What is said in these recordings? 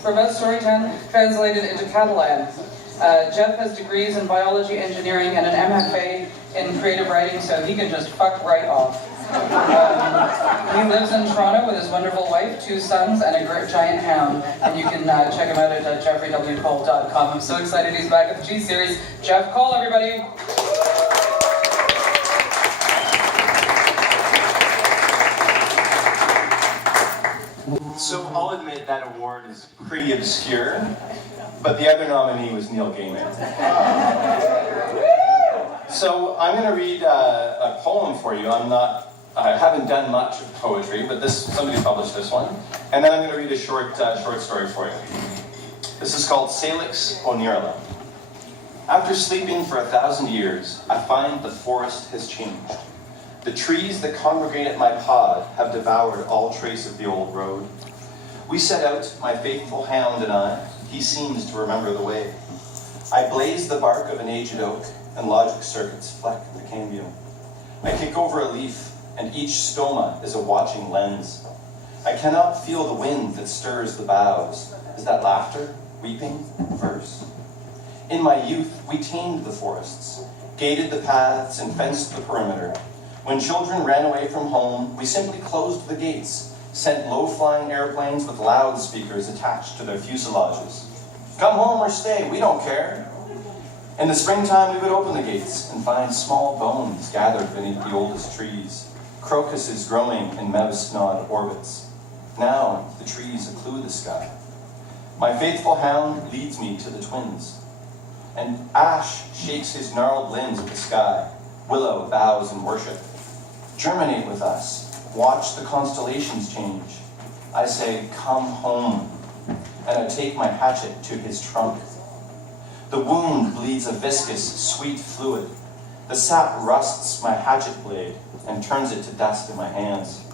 for best story translated into Catalan. Jeff has degrees in biology, engineering, and an MFA in creative writing, so he can just fuck right off. He lives in Toronto with his wonderful wife, 2 sons, and a great giant hound. And you can check him out at geoffreywcole.com. I'm so excited he's back at the ChiSeries. Jeff Cole, everybody! So I'll admit that award is pretty obscure, but the other nominee was Neil Gaiman. So I'm going to read a poem for you. I haven't done much of poetry, but somebody published this one. And then I'm going to read a short story for you. This is called Salix Onirla. After sleeping for 1,000 years, I find the forest has changed. The trees that congregate at my pod have devoured all trace of the old road. We set out, my faithful hound and I. He seems to remember the way. I blaze the bark of an aged oak, and logic circuits fleck the cambium. I kick over a leaf, and each stoma is a watching lens. I cannot feel the wind that stirs the boughs. Is that laughter, weeping, verse? In my youth, we tamed the forests, gated the paths, and fenced the perimeter. When children ran away from home, we simply closed the gates, sent low-flying airplanes with loudspeakers attached to their fuselages. Come home or stay, we don't care. In the springtime, we would open the gates and find small bones gathered beneath the oldest trees, crocuses growing in mev-snod orbits. Now, the trees occlude the sky. My faithful hound leads me to the twins, and ash shakes his gnarled limbs at the sky. Willow bows in worship. Germinate with us. Watch the constellations change. I say, come home, and I take my hatchet to his trunk. The wound bleeds a viscous, sweet fluid. The sap rusts my hatchet blade and turns it to dust in my hands.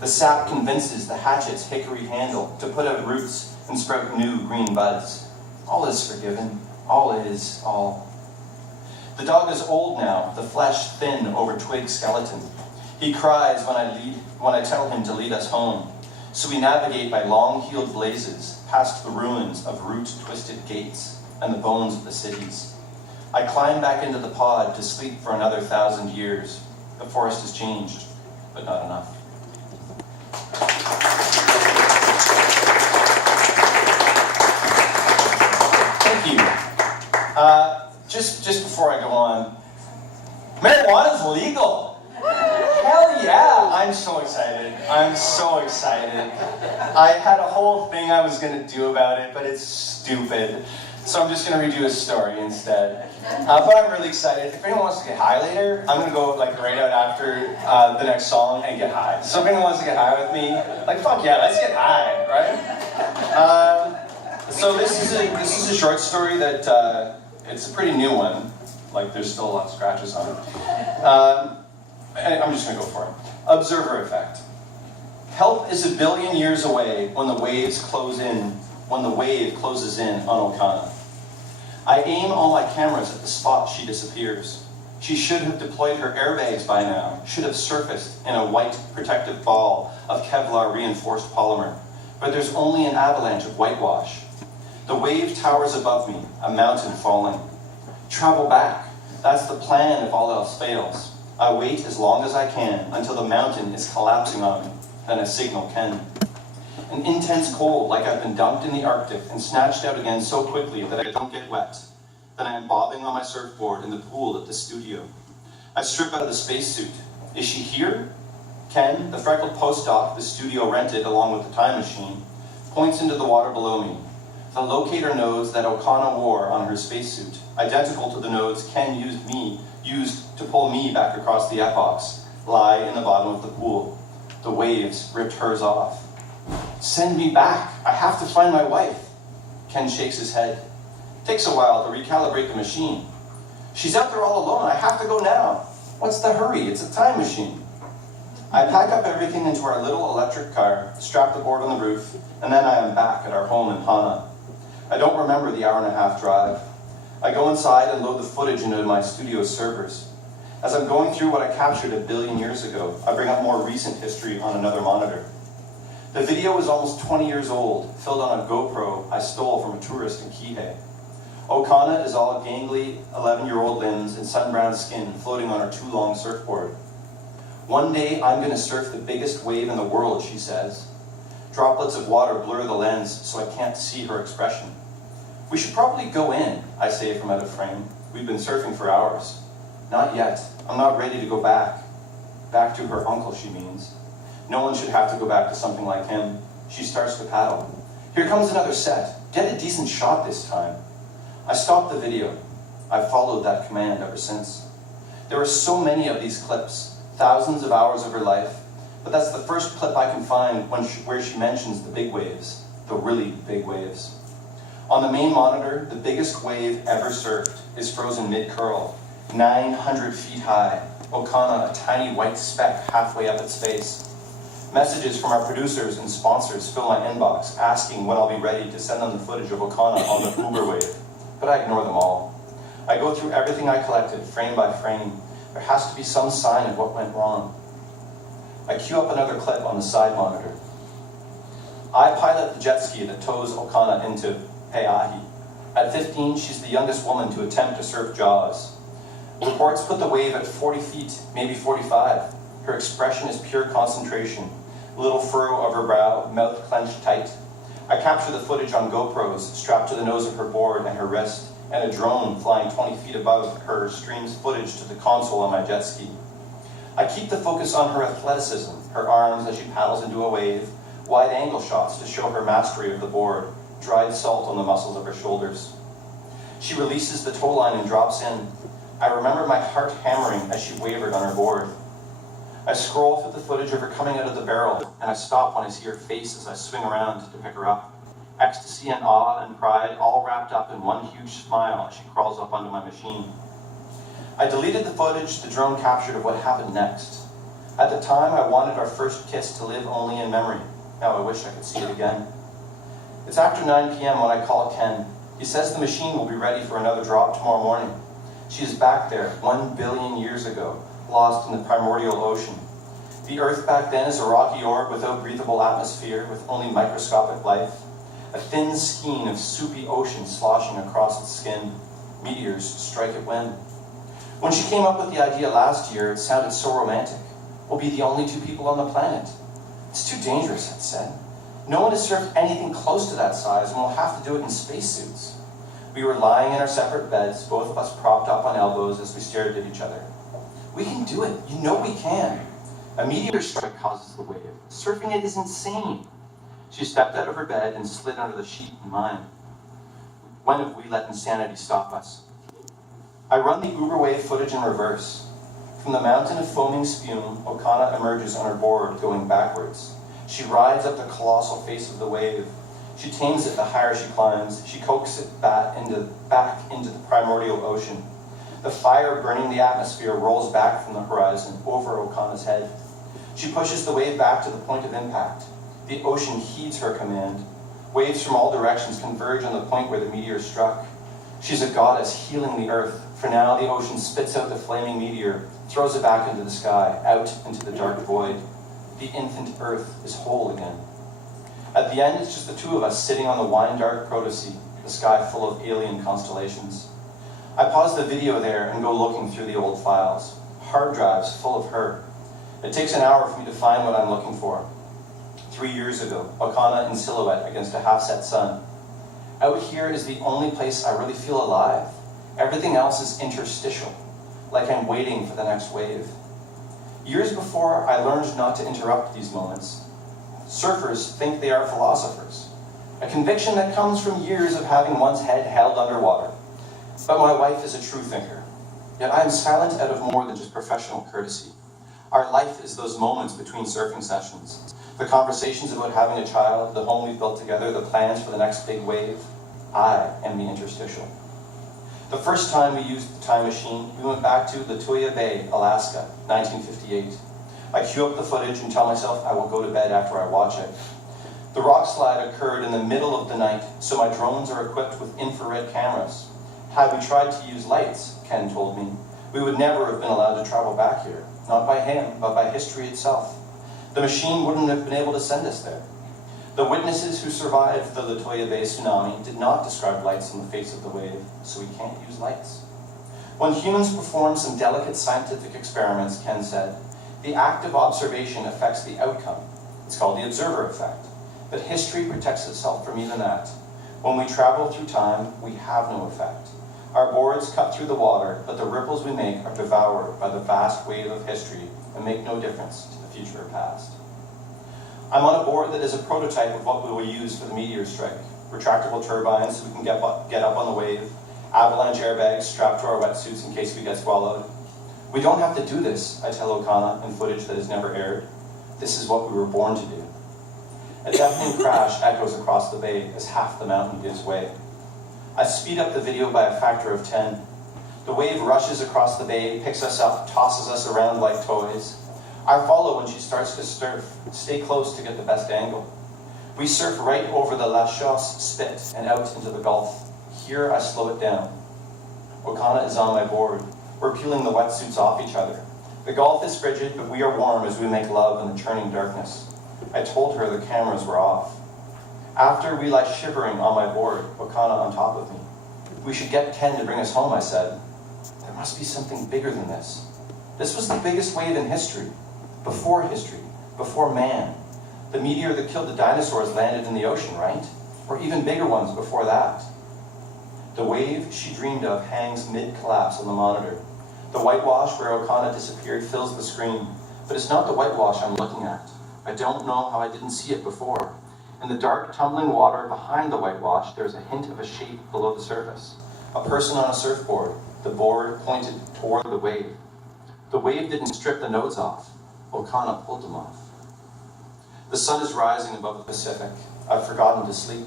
The sap convinces the hatchet's hickory handle to put out roots and sprout new green buds. All is forgiven. All is all. The dog is old now, the flesh thin over twig skeleton. He cries when I tell him to lead us home. So we navigate by long-heeled blazes past the ruins of root-twisted gates and the bones of the cities. I climb back into the pod to sleep for another 1,000 years. The forest has changed, but not enough. Thank you. Just before I go on, marijuana's legal. Hell yeah! I'm so excited. I'm so excited. I had a whole thing I was going to do about it, but it's stupid. So I'm just going to read you a story instead. But I'm really excited. If anyone wants to get high later, I'm going to go right out after the next song and get high. So if anyone wants to get high with me, fuck yeah, let's get high, right? So this is a short story that it's a pretty new one. There's still a lot of scratches on it. I'm just going to go for it. Observer effect. Help is a billion years away when the wave closes in on Okana. I aim all my cameras at the spot she disappears. She should have deployed her airbags by now, should have surfaced in a white protective ball of Kevlar reinforced polymer. But there's only an avalanche of whitewash. The wave towers above me, a mountain falling. Travel back. That's the plan if all else fails. I wait as long as I can until the mountain is collapsing on me, then I signal Ken. An intense cold, like I've been dumped in the Arctic and snatched out again so quickly that I don't get wet. Then I am bobbing on my surfboard in the pool at the studio. I strip out of the spacesuit. Is she here? Ken, the freckled postdoc the studio rented along with the time machine, points into the water below me. The locator nodes that Okana wore on her spacesuit, identical to the nodes Ken used to pull me back across the epochs, lie in the bottom of the pool. The waves ripped hers off. Send me back. I have to find my wife. Ken shakes his head. Takes a while to recalibrate the machine. She's out there all alone. I have to go now. What's the hurry? It's a time machine. I pack up everything into our little electric car, strap the board on the roof, and then I am back at our home in Hana. I don't remember the hour-and-a-half drive. I go inside and load the footage into my studio servers. As I'm going through what I captured 1 billion years ago, I bring up more recent history on another monitor. The video was almost 20 years old, filmed on a GoPro I stole from a tourist in Kihei. Okana is all gangly 11-year-old limbs and sun-browned skin floating on her too long surfboard. One day I'm going to surf the biggest wave in the world, she says. Droplets of water blur the lens so I can't see her expression. We should probably go in, I say from out of frame. We've been surfing for hours. Not yet. I'm not ready to go back. Back to her uncle, she means. No one should have to go back to something like him. She starts to paddle. Here comes another set. Get a decent shot this time. I stop the video. I've followed that command ever since. There are so many of these clips, thousands of hours of her life, but that's the first clip I can find where she mentions the big waves, the really big waves. On the main monitor, the biggest wave ever surfed is frozen mid-curl, 900 feet high, Okana a tiny white speck halfway up its face. Messages from our producers and sponsors fill my inbox, asking when I'll be ready to send them the footage of Okana on the Uber wave, but I ignore them all. I go through everything I collected, frame by frame. There has to be some sign of what went wrong. I queue up another clip on the side monitor. I pilot the jet ski that tows Okana into Pe'ahi. At 15, she's the youngest woman to attempt to surf Jaws. Reports put the wave at 40 feet, maybe 45. Her expression is pure concentration. Little furrow of her brow, mouth clenched tight. I capture the footage on GoPros strapped to the nose of her board and her wrist, and a drone flying 20 feet above her streams footage to the console on my jet ski. I keep the focus on her athleticism, her arms as she paddles into a wave, wide-angle shots to show her mastery of the board, dried salt on the muscles of her shoulders. She releases the tow line and drops in. I remember my heart hammering as she wavered on her board. I scroll through the footage of her coming out of the barrel, and I stop when I see her face as I swing around to pick her up. Ecstasy and awe and pride all wrapped up in one huge smile as she crawls up onto my machine. I deleted the footage the drone captured of what happened next. At the time, I wanted our first kiss to live only in memory. Now I wish I could see it again. It's after 9 p.m. when I call Ken. He says the machine will be ready for another drop tomorrow morning. She is back there 1 billion years ago, lost in the primordial ocean. The Earth back then is a rocky orb without breathable atmosphere, with only microscopic life. A thin skein of soupy ocean sloshing across its skin. Meteors strike it when. When she came up with the idea last year, it sounded so romantic. We'll be the only two people on the planet. It's too dangerous, it said. No one has surfed anything close to that size, and we'll have to do it in spacesuits. We were lying in our separate beds, both of us propped up on elbows as we stared at each other. We can do it. You know we can. A meteor strike causes the wave. Surfing it is insane. She stepped out of her bed and slid under the sheet in mine. When have we let insanity stop us? I run the Uber wave footage in reverse. From the mountain of foaming spume, Okana emerges on her board, going backwards. She rides up the colossal face of the wave. She tames it the higher she climbs. She coaxes it back into the primordial ocean. The fire burning the atmosphere rolls back from the horizon over Okana's head. She pushes the wave back to the point of impact. The ocean heeds her command. Waves from all directions converge on the point where the meteor struck. She's a goddess healing the earth. For now, the ocean spits out the flaming meteor, throws it back into the sky, out into the dark void. The infant earth is whole again. At the end, it's just the two of us sitting on the wine-dark Protosea, the sky full of alien constellations. I pause the video there and go looking through the old files. Hard drives full of her. It takes an hour for me to find what I'm looking for. 3 years ago, Okana in silhouette against a half-set sun. Out here is the only place I really feel alive. Everything else is interstitial, like I'm waiting for the next wave. Years before, I learned not to interrupt these moments. Surfers think they are philosophers, a conviction that comes from years of having one's head held underwater. But my wife is a true thinker, yet I am silent out of more than just professional courtesy. Our life is those moments between surfing sessions, the conversations about having a child, the home we've built together, the plans for the next big wave. I am the interstitial. The first time we used the time machine, we went back to Lituya Bay, Alaska, 1958. I queue up the footage and tell myself I will go to bed after I watch it. The rock slide occurred in the middle of the night, so my drones are equipped with infrared cameras. Had we tried to use lights, Ken told me, we would never have been allowed to travel back here, not by him, but by history itself. The machine wouldn't have been able to send us there. The witnesses who survived the Latoya Bay tsunami did not describe lights on the face of the wave, so we can't use lights. When humans perform some delicate scientific experiments, Ken said, the act of observation affects the outcome. It's called the observer effect. But history protects itself from even that. When we travel through time, we have no effect. Our boards cut through the water, but the ripples we make are devoured by the vast wave of history and make no difference to the future or past. I'm on a board that is a prototype of what we will use for the meteor strike. Retractable turbines so we can get up on the wave, avalanche airbags strapped to our wetsuits in case we get swallowed. We don't have to do this, I tell O'Connor in footage that is never aired. This is what we were born to do. A deafening crash echoes across the bay as half the mountain gives way. I speed up the video by a factor of 10. The wave rushes across the bay, picks us up, tosses us around like toys. I follow when she starts to surf, stay close to get the best angle. We surf right over the La Chasse spit and out into the Gulf. Here I slow it down. O'Connor is on my board. We're peeling the wetsuits off each other. The Gulf is frigid, but we are warm as we make love in the churning darkness. I told her the cameras were off. After we lie shivering on my board, O'Connor on top of me. We should get Ken to bring us home, I said. There must be something bigger than this. This was the biggest wave in history, before man. The meteor that killed the dinosaurs landed in the ocean, right? Or even bigger ones before that. The wave she dreamed of hangs mid-collapse on the monitor. The whitewash where O'Connor disappeared fills the screen, but it's not the whitewash I'm looking at. I don't know how I didn't see it before. In the dark, tumbling water behind the whitewash, there's a hint of a shape below the surface. A person on a surfboard, the board pointed toward the wave. The wave didn't strip the nodes off. O'Connor pulled them off. The sun is rising above the Pacific. I've forgotten to sleep.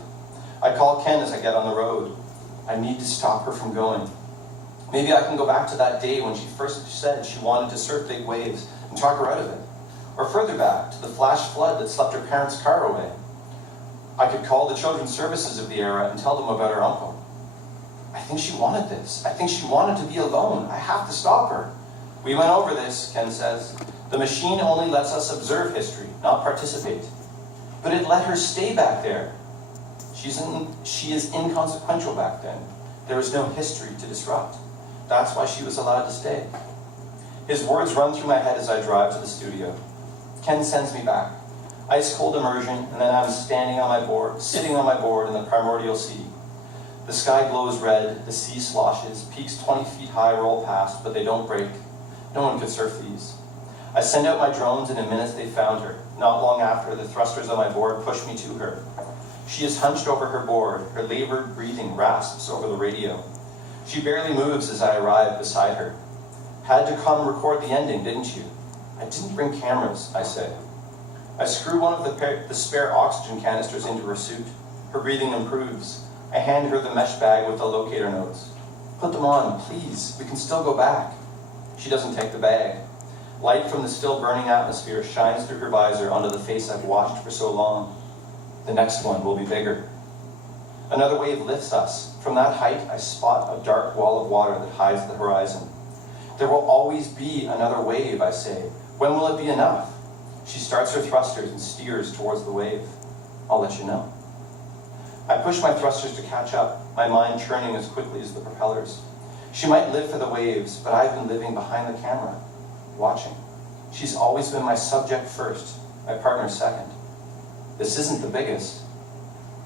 I call Ken as I get on the road. I need to stop her from going. Maybe I can go back to that day when she first said she wanted to surf big waves and talk her out of it. Or further back, to the flash flood that swept her parents' car away. I could call the children's services of the era and tell them about her uncle. I think she wanted this. I think she wanted to be alone. I have to stop her. We went over this, Ken says. The machine only lets us observe history, not participate. But it let her stay back there. She is inconsequential back then. There is no history to disrupt. That's why she was allowed to stay. His words run through my head as I drive to the studio. Ken sends me back. Ice-cold immersion, and then I'm standing on my board, sitting on my board in the primordial sea. The sky glows red, the sea sloshes, peaks 20 feet high roll past, but they don't break. No one could surf these. I send out my drones, and in minutes they found her. Not long after, the thrusters on my board push me to her. She is hunched over her board. Her labored breathing rasps over the radio. She barely moves as I arrive beside her. Had to come record the ending, didn't you? I didn't bring cameras, I say. I screw one of the spare oxygen canisters into her suit. Her breathing improves. I hand her the mesh bag with the locator notes. Put them on, please. We can still go back. She doesn't take the bag. Light from the still burning atmosphere shines through her visor onto the face I've watched for so long. The next one will be bigger. Another wave lifts us. From that height, I spot a dark wall of water that hides the horizon. There will always be another wave, I say. When will it be enough? She starts her thrusters and steers towards the wave. I'll let you know. I push my thrusters to catch up, my mind churning as quickly as the propellers. She might live for the waves, but I've been living behind the camera, watching. She's always been my subject first, my partner second. This isn't the biggest.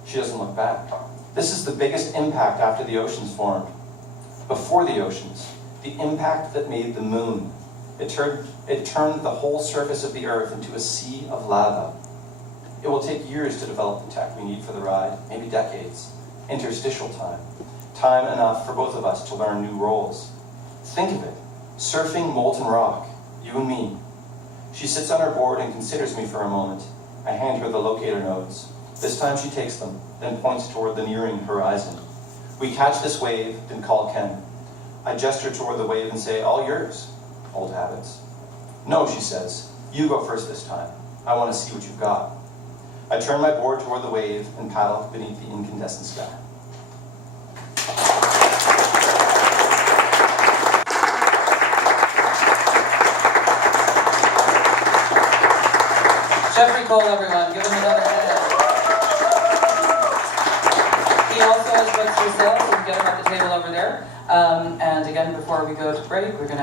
She doesn't look back. This is the biggest impact after the oceans formed. Before the oceans, the impact that made the moon. It turned the whole surface of the earth into a sea of lava. It will take years to develop the tech we need for the ride, maybe decades. Interstitial time. Time enough for both of us to learn new roles. Think of it. Surfing molten rock. You and me. She sits on her board and considers me for a moment. I hand her the locator nodes. This time she takes them, then points toward the nearing horizon. We catch this wave, then call Ken. I gesture toward the wave and say, all yours. Old habits. No, she says. You go first this time. I want to see what you've got. I turn my board toward the wave and paddle beneath the incandescent sky. Geoffrey Cole, everyone. Give him another hand. also has books for sale, so you can get them at the table over there. And again, before we go to break, we're going to